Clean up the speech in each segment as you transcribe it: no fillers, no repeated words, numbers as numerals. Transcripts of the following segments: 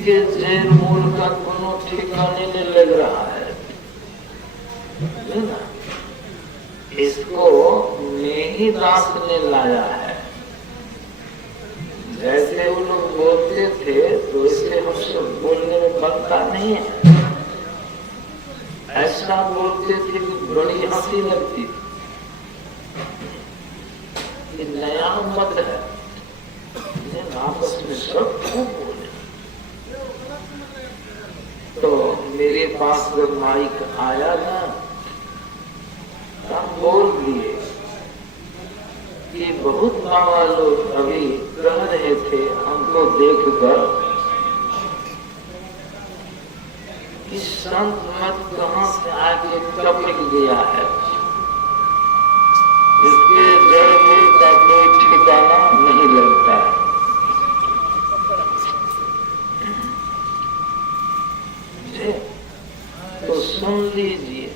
इसके जैन मूल का कोनो ठिकाने नहीं लग रहा है ना? इसको मेही दास ने लाया है। जैसे वो लोग बोलते थे तो इसे हम सब बोलने में बनता नहीं है। ऐसा बोलते थे कि बड़ी हंसी लगती थी। ये नया मत है, आपस में सब खूब बोले। तो मेरे पास जब माइक आया ना, हम बोल दिए कि बहुत बाबा लोग अभी कह रहे थे हमको देखकर कि संत मत कहां से आके टपक गया है, इसके जड़ मूल का कोई ठिकाना नहीं लगता है। तो सुन लीजिए,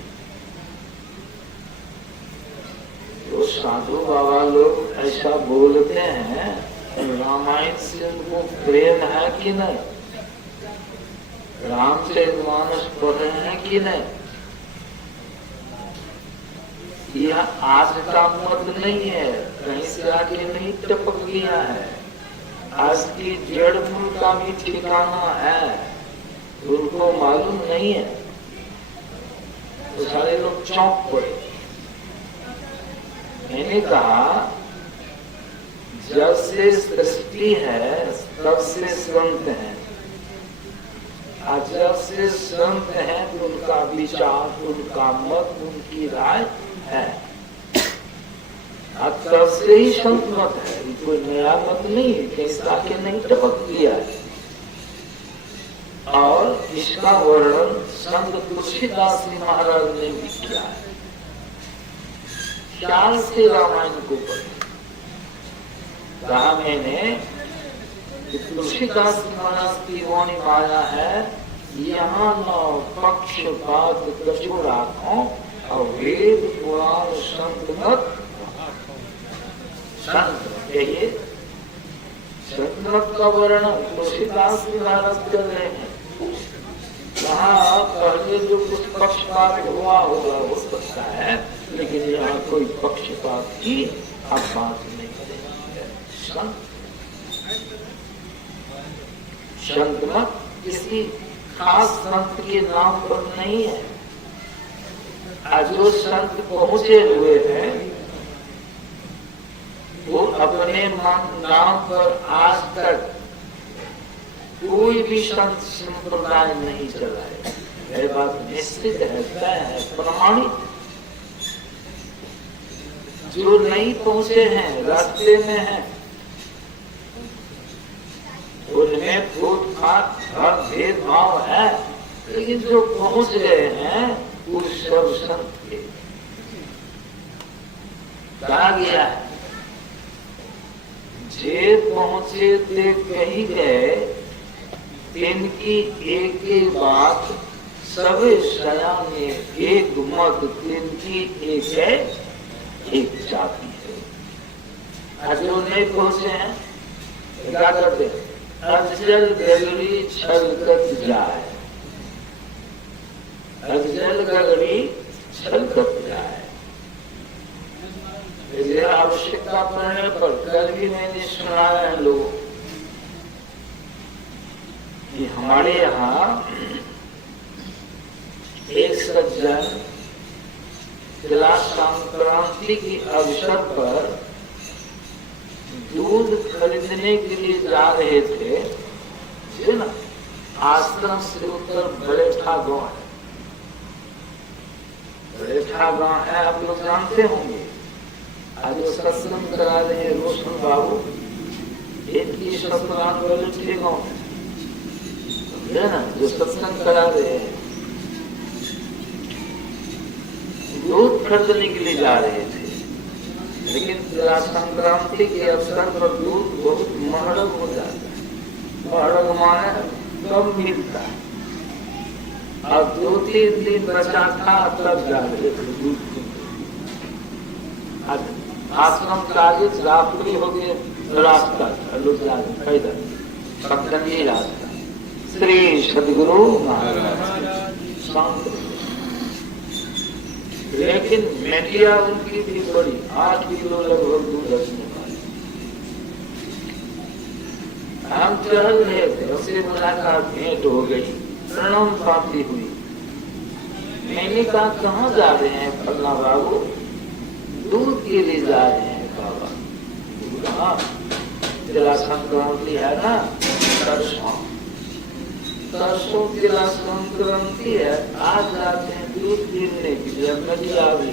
तो साधु बाबा लोग ऐसा बोलते हैं, रामायण से उनको प्रेम है कि नहीं, रामचरितमानस पढ़ रहे हैं कि नहीं, यह आज का मत नहीं है, कहीं से आगे नहीं टपक गया है। आज की जड़ मूल का भी ठिकाना है, उनको मालूम नहीं है। तो सारे लोग चौंक पड़े। मैंने कहा जब से सृष्टि है तब से संत है, जब से संत है तो उनका विचार, उनका मत, उनकी राय है, तब से ही संत मत है। कोई नया मत नहीं है, कैसा के नहीं टपक गया है। और इसका वर्णन संत तुलसीदास जी महाराज ने भी किया है। ख्याल से रामायण को पढ़े। कहा मैंने तुलसीदास जी महाराज की वाणी माया है, यहाँ न पक्षपात कछु राखो, और वेद पुराण संत मत संत कहिए। संत मत का वर्णन तुलसीदास जी महाराज कर रहे हैं। वहाँ पहले जो कुछ पक्षपात हुआ होगा हो सकता है, लेकिन यहाँ कोई पक्षपात की आप बात नहीं करेंगे। संत मत किसी खास संत के नाम पर नहीं है। जो संत पहुंचे हुए हैं वो अपने नाम पर आज तक कोई भी संत संप्रदाय नहीं चलाए। यह बात निश्चित है, तय है, प्रमाणित। जो नहीं पहुंचे हैं, रास्ते में हैं, उनमें फूट फाट और भेदभाव है, लेकिन जो पहुंच गए हैं वो सब संत थे। कहा गया है जे पहुंचे थे कहीं गए, इनकी एक ही बात सभी सयाने एक मत, इनकी एक है एक जाति है। जो नहीं पहुंचे हैं क्या करते हैं? अजल गगरी छलकत जाए, अजल गगरी छलकत जाए। आवश्यकता पड़ने पर कल भी मैंने सुनाया है लोगों कि हमारे यहाँ एक सज्जन तिला संक्रांति के अवसर पर दूध खरीदने के लिए जा रहे थे, है ना। आश्रम से उत्तर बड़ेठा गांव है, बड़ेठा गांव है, आप लोग जानते होंगे। आज वो सत्संग करा रहे हैं रोशन बाबू, एक ही सत्संग बड़ेठे गांव है ना, जो सत्संग करा रहे हैं। दूध खरीदने के लिए जा रहे थे, लेकिन संक्रांति के अवसर पर दूध बहुत महंगा हो जाता है। महंगा माने कम मिलता है। अब 2-3 दिन बचा था, तब जा रहे थे दूध। आश्रम का आगे रात्रि हो गए, रास्ता लोग जा रहे पैदल, पक्का नहीं रास्ता, श्री सदगुरु महाराज शांत। लेकिन मेटिया उनकी भी बड़ी 8 किलो लगभग दूध रखने वाली। हम चल रहे थे, उससे मुलाकात भेंट हो गई, प्रणम प्राप्ति हुई। मैंने कहा कहाँ जा रहे हैं फलना बाबू? दूध के लिए जा रहे हैं बाबा। कहा जिला संक्रांति है ना, परसों जिला संक्रांति है, आज जाते हैं दूध गिरने के लिए। मेटिया भी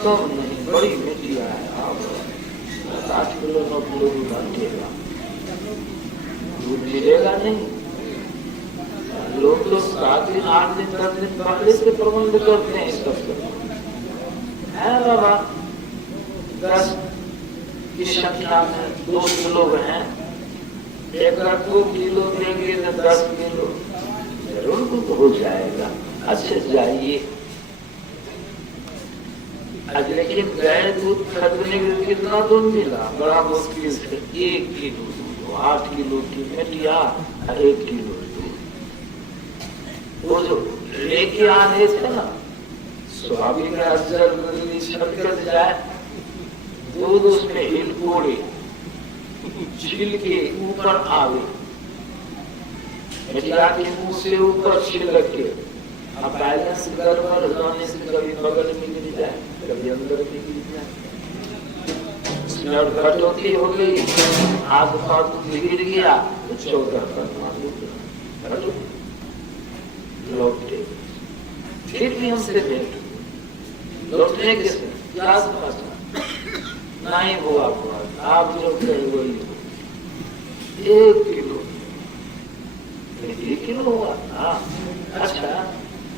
कम नहीं, बड़ी मेटिया है। आप 8 किलो 9 किलो दूध मिलेगा, दूध मिलेगा नहीं। लोग तो 7 दिन 8 दिन 10 दिन पहले से प्रबंध करते हैं सब है बाबा। 10 की संख्या में 2 लोग हैं, एक 2 किलो देंगे तो 10 किलो जरूर दूध हो जाएगा। अच्छे जाइए। आज लेकिन गए दूध खरीदने के कितना दूध मिला? बड़ा मुश्किल से 1 किलो दूध, 8 किलो की मेटिया, 1 किलो दूध। वो जो लेके आ रहे थे ना, स्वाभाविक छलकत जाए दूध, उसमें हिल कोड़े छिल के ऊपर आवे, मेटिया के मुंह से ऊपर छिलक के। अब बैलेंस गड़बड़ होने से कभी बगल में गिर जाए, कभी अंदर में गिर जाए, उसमें कटौती हो गई, हाथ पाथ गिर गया तो 14 पर लौटे। फिर भी हमसे भेंट, लौटने के क्या समझा नहीं हुआ। आप जो कहे वही हो। 1 किलो 1 किलो हुआ। हाँ अच्छा,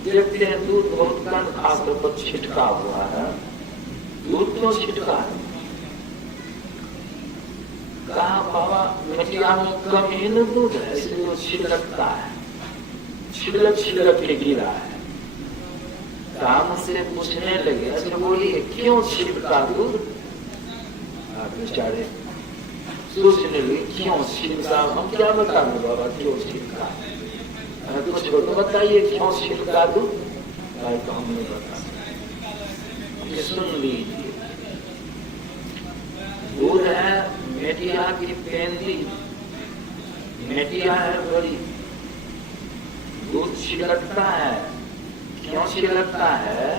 देखते हैं दूध बहुत कम खाकर पर छिटका हुआ है। दूध क्यों छिटका है? कहा बाबा मेटिया में कम ही न दूध है, इसलिए वो छिलकता है, छिलक के गिरा है। काम से पूछने लगे, अच्छा बोलिए क्यों छिलका दूध? बेचारे सोचने लगे क्यों छिलका। हम क्या बताएं बाबा क्यों छिलका? कुछ तो बताइए क्यों छिलका दूध? भाई तो हम नहीं बता, सुन लीजिए। दूध है मेटिया की पेंदी, मेटिया है बड़ी, दूध छिलकता है। क्यों छिलकता है?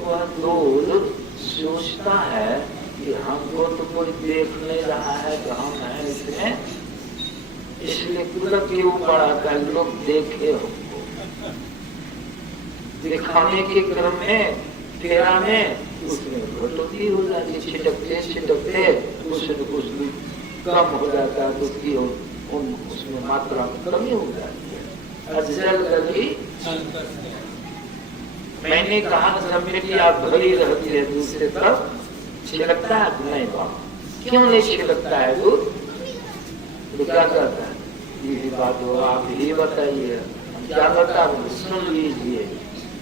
वह दूध सोचता है कि हमको तो कोई देख नहीं रहा है तो हम है इसमें, इसलिए कुदरत के ऊपर आता है लोग देखे हमको। दिखाने के क्रम में फेरा में उसमें कटौती हो जाती है, छिटकते छिटकते कुछ न कुछ कम हो जाता है, तो उसकी उसमें मात्रा में कमी हो जाती है। अजल गली मैंने कहा जब मेटिया भरी रहती है दूसरे तरफ छिलकता है नहीं बाबा? क्यों नहीं छिलकता है दूध? तो क्या करता है? ये बात हो आप ही बताइए, हम क्या बता रहे? सुन लीजिए।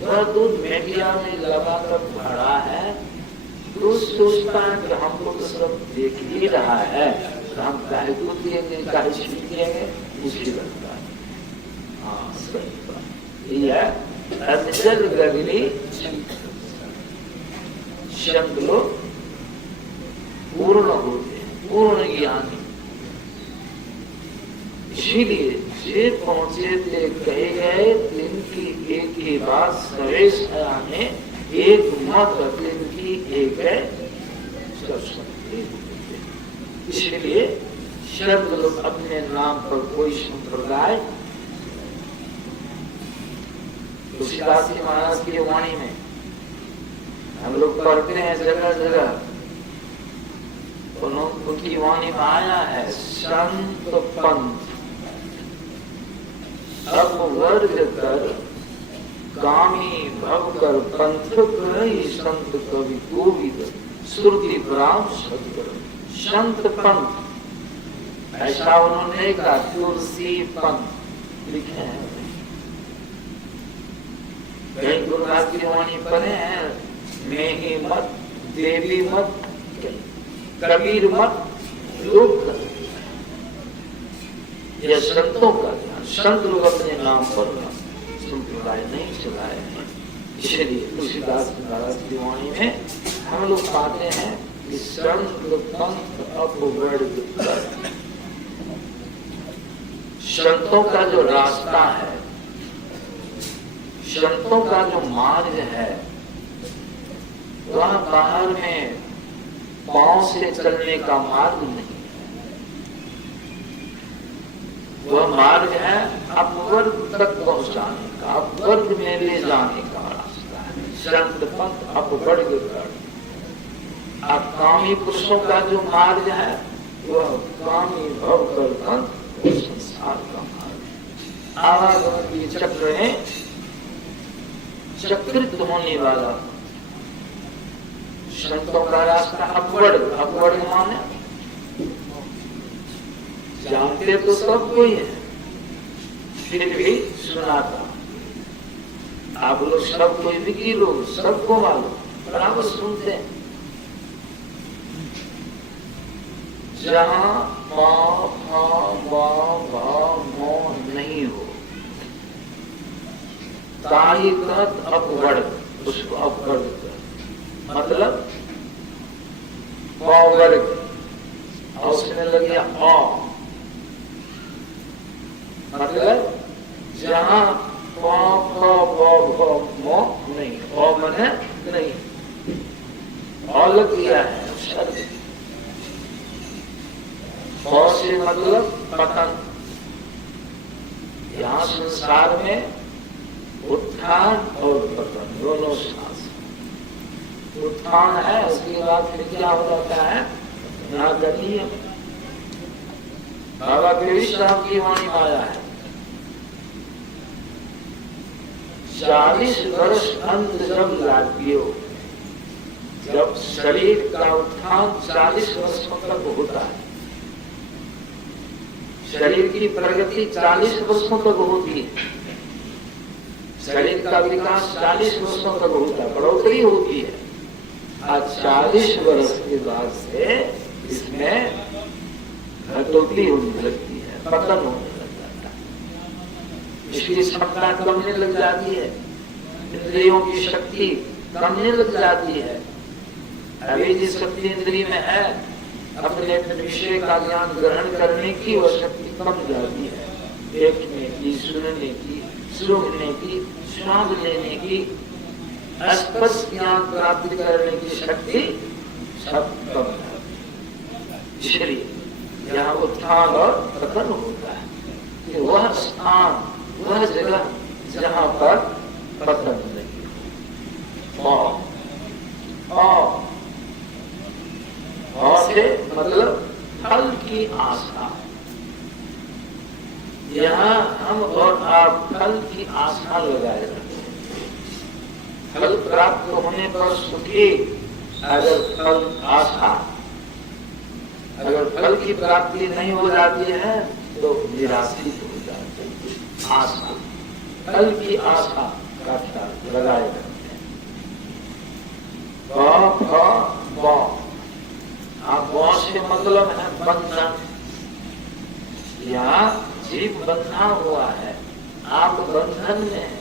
वह दूध मेटिया में लगाकर भरा है, दूध सोचता है कि हमको तो सब देख ही रहा है, तो हम काहे दूध देंगे, काहे छिलकेंगे, उसी लगता है। हाँ सही बात ये है। अजल गगली शब्द लोग पूर्ण होते हैं, पूर्ण ज्ञानी। इसीलिए जे पहुंचे थे कहे गए तिनकी एक ही बात, सवेश में एक मत तिनकी एक है सब। इसलिए शब्द लोग अपने नाम पर कोई संप्रदाय, तुलसीदास जी महाराज की वाणी में हम लोग पढ़ते हैं जगह जगह, उनकी वाणी में आया है संत पंथ अब वर्ग कर कामी भव कर पंथ कही संत कवि गोविंद श्रुति प्राम सदगुरु। संत पंथ ऐसा उन्होंने कहा, तुलसी पंथ लिखे हैं। कई गुरुनाथ की वाणी पढ़े हैं, मैं ही मत, देवी मत, कबीर मत, लोग यह संतों का ध्यान। संत लोग अपने नाम पर संप्रदाय नहीं चलाए हैं। इसलिए तुलसीदास महाराज की वाणी में हम लोग पाते हैं कि संत पंथ अपवर्ग, संतों का जो रास्ता है, संतों का जो मार्ग है, वह बाहर में पांव से चलने का मार्ग नहीं है। वह मार्ग है अपवर्ग तक पहुंचाने का, अपवर्ग में ले जाने का रास्ता है। संत पंथ अपवर्ग कर, कामी पुरुषों का जो मार्ग है वह कामी भव कर पंथ, वो संसार का मार्ग है। आवागमन के चक्र में चक्रित होने वाला संतों का रास्ता अपवर्ग। अपवर्ग माने जानते तो सब कोई है, फिर भी सुनाता। आप लोग सब कोई विकी लोग, सबको मालूम, बराबर सुनते हैं। जहां भाव नहीं हो, ताही अपवर्ग, उसको अपवर्ग कर, मतलब वर्ग, और उसमें लग गया अ, मतलब जहां नहीं, अ मने नहीं, और लग गया है शब्द, से मतलब पतन। यहाँ संसार में उत्थान और पतन दोनों साथ। उत्थान है, उसके बाद फिर क्या हो जाता है, ना गति। बाबा कृष्ण साहब की वाणी आया है, 40 वर्ष अंत जब लागियो, जब शरीर का उत्थान 40 वर्षों तक होता है, शरीर की प्रगति 40 वर्षों तक होती है, शरीर का विकास 40 वर्षों तक होता है, बढ़ोतरी होती है। आज 40 वर्ष के बाद से इसमें घटोतरी होने लगती है, पतन होने लग जाता है। इसकी क्षमता कमने लग जाती है, इंद्रियों की शक्ति कमने लग जाती है। अभी जिस शक्ति इंद्रिय में है, अपने विषय का ज्ञान ग्रहण करने की वह शक्ति कम जाती है। देखने की, सुनने की, सूंघने की, स्वाद लेने की, स्पर्श ज्ञान प्राप्त करने की शक्ति सब कम जाती। इसलिए यहाँ उत्थान और पतन होता है कि वह स्थान, वह जगह जहाँ पर पतन नहीं हो। और से मतलब फल की आशा। यहाँ हम और आप फल की आशा लगाए रखते हैं। फल प्राप्त होने पर सुखी, अगर फल आशा, अगर फल की प्राप्ति नहीं हो जाती है तो निराशित हो जाते हैं। आशा, फल की आशा का ख्याल लगाए रखते हैं। बहुत से मतलब है बंधन। यहाँ जीव बंधा हुआ है, आप बंधन में है।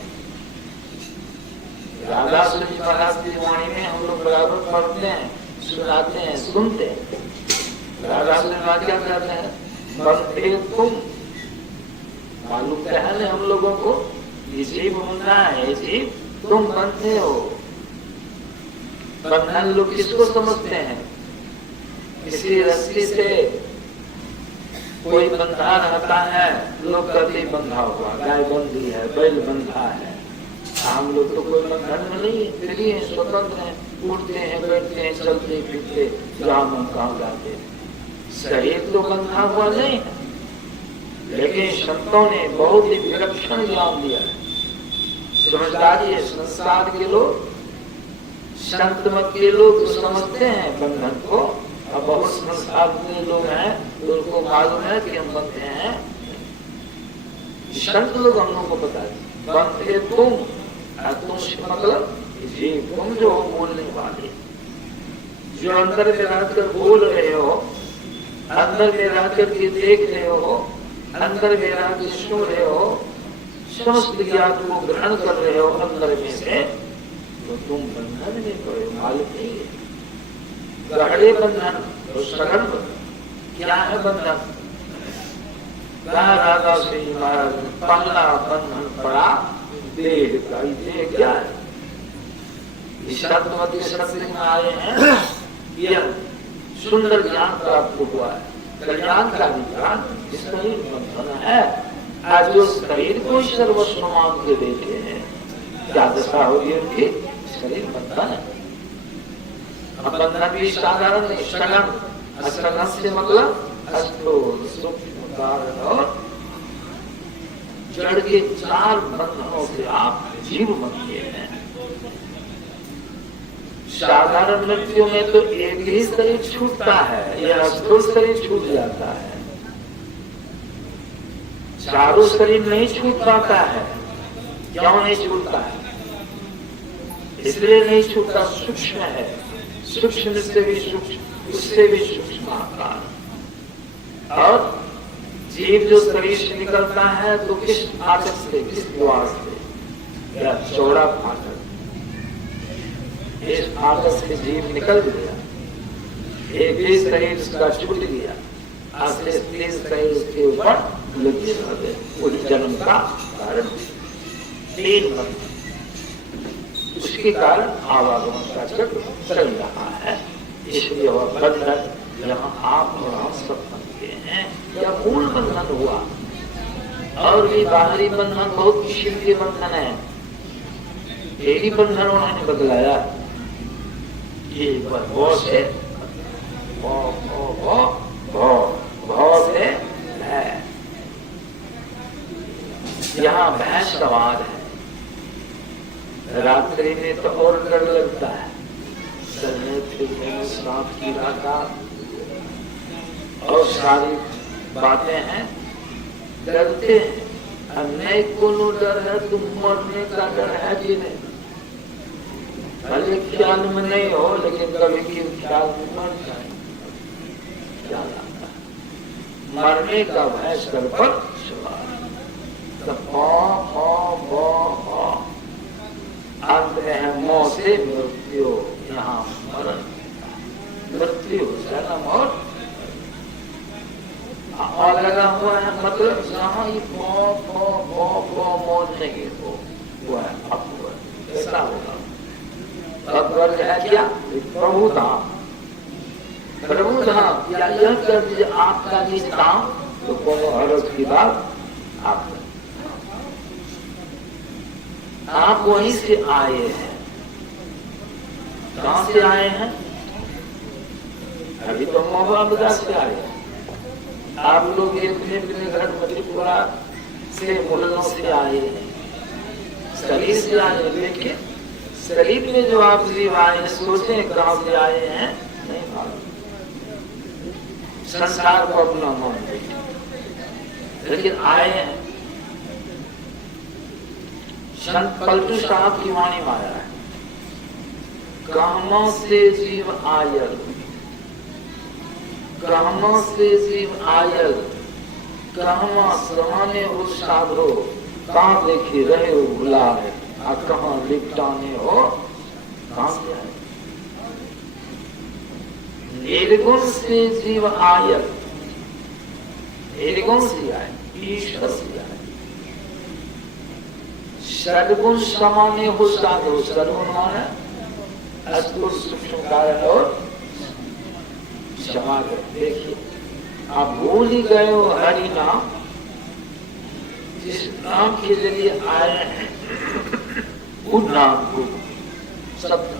राधा स्वामी महाराज की वाणी में हम लोग बराबर पढ़ते हैं, सुनाते हैं, सुनते हैं। राधा स्वामी महाराज क्या कहते हैं, बंधे तुम। मालूम है हम लोगों को, ये जीव बंधा है, जीव तुम बंधे हो। बंधन लोग किसको समझते हैं, किसी रस्सी से कोई बंधा रहता है, लोग कहते बंधा हुआ, गाय बंधी है, बैल बंधा है। हम लोग तो कोई बंधन में नहीं है, फ्री है, स्वतंत्र है, उठते हैं, बैठते हैं, चलते फिरते, जहाँ मन कहाँ जाते। शरीर तो बंधा हुआ नहीं है, लेकिन संतों ने बहुत ही विलक्षण ज्ञान दिया है। समझदारी है, संसार के लोग, संत मत के लोग तो समझते हैं बंधन को, और बहुत संसार के लोग हैं तो उनको मालूम है कि हम बंधे हैं। संत लोग हम लोगों को बता दें, बंधे तुम, तुम से मतलब जी तुम जो बोलने वाले, जो अंदर में रहकर बोल रहे हो, अंदर में रहकर के देख रहे हो, अंदर मेरा कि सुन रहे हो, समस्त ज्ञान को ग्रहण कर रहे हो अंदर में से, तो तुम बंधन में पड़े, मालिक नहीं है। गहरे बंधन तो सघन बंधन। क्या है बंधन? राधा श्री महाराज पहला बंधन पड़ा देह का। देह क्या है? शब्दवती शक्ति में आए हैं, यह सुंदर ज्ञान प्राप्त हुआ है, कल्याणकारी ज्ञान, इसका ही बंधन है। आज जो शरीर को सर्वस्व मान के देखे हैं, क्या दशा होगी उनकी? शरीर बंधन है। बंधन भी साधारण नहीं, सघन। असघन से मतलब अस्थूल, सूक्ष्म, कारण और जड़ के 4 बंधनों से आप जीव बनते हैं। साधारण व्यक्तियों में तो एक ही शरीर छूटता है, यह अस्थूल शरीर छूट जाता है। चारों शरीर नहीं छूट पाता है। क्यों नहीं छूटता है? इसलिए नहीं छूटता, सूक्ष्म है। सूक्ष्म से भी सूक्ष्म, उससे भी सूक्ष्म आकार। और जीव जो शरीर से निकलता है तो किस फाटक से, किस द्वार से? या चौड़ा फाटक। इस फाटक से जीव निकल गया, एक भी शरीर उसका छूट गया, शरीर उसके ऊपर लगे रह गए, वही जन्म का कारण। 3 बंधन, उसके कारण आवागमन का चक्र चल रहा है। इसलिए वह बंधन यहाँ आप और हम सब बनते हैं, या मूल बंधन हुआ। और भी बाहरी बंधन बहुत किस्म के बंधन है, यही बंधन उन्होंने बदलाया। ये भौ से भौ से है, यहाँ भय सवार है। रात्रि में तो और डर लगता है, चलने फिरने में सांप कीड़ा का और सारी बातें हैं, डरते हैं। नहीं कोनो डर है, तुम मरने का डर है कि नहीं? भले ख्याल में नहीं हो, लेकिन कभी की ख्याल में मर जाए, क्या आता है? मरने का भय सर पर सवार। अंत में है मौत से मृत्यु। यहाँ मरण, मृत्यु, जन्म और लगा हुआ है। मतलब जहाँ ये मौत नहीं हो, वो है अपवर्ग। कैसा होगा? अपवर्ग है क्या? प्रभु धाम। प्रभु धाम या यह कर दीजिए आपका निज धाम, तो कोनो हर्ष की बात आप वहीं से आए हैं। कहां से आए हैं? अभी तो मोहब्बत से आए हैं। आप लोग अपने अपने घर मधेपुरा से, मुहल्लों से आए हैं, शरीर से आए हैं। लेकिन शरीर में जो आप जीव आए हैं, सोचे गांव से आए हैं, नहीं मालूम। संसार को अपना मान लीजिए, लेकिन आए हैं। संत पलटू साहब की वाणी माया है, कहमा से जीव आयल, कहमा से जीव आयल, कहमा समाने हो साधो, कहाँ देखे रहे हो भुला है, कहाँ लिपटाने हो, कहाँ से आए? निर्गुण से जीव आयल, निर्गुण से आए, ईश्वर से आए। सद्गुण समाने हो साधो, सद्गुण माने अस्थूल सूक्ष्म कारण और समागम। देखिए, आप भूल ही गए हो हरि नाम, जिस नाम के जरिए आए हैं उन नाम को सत्य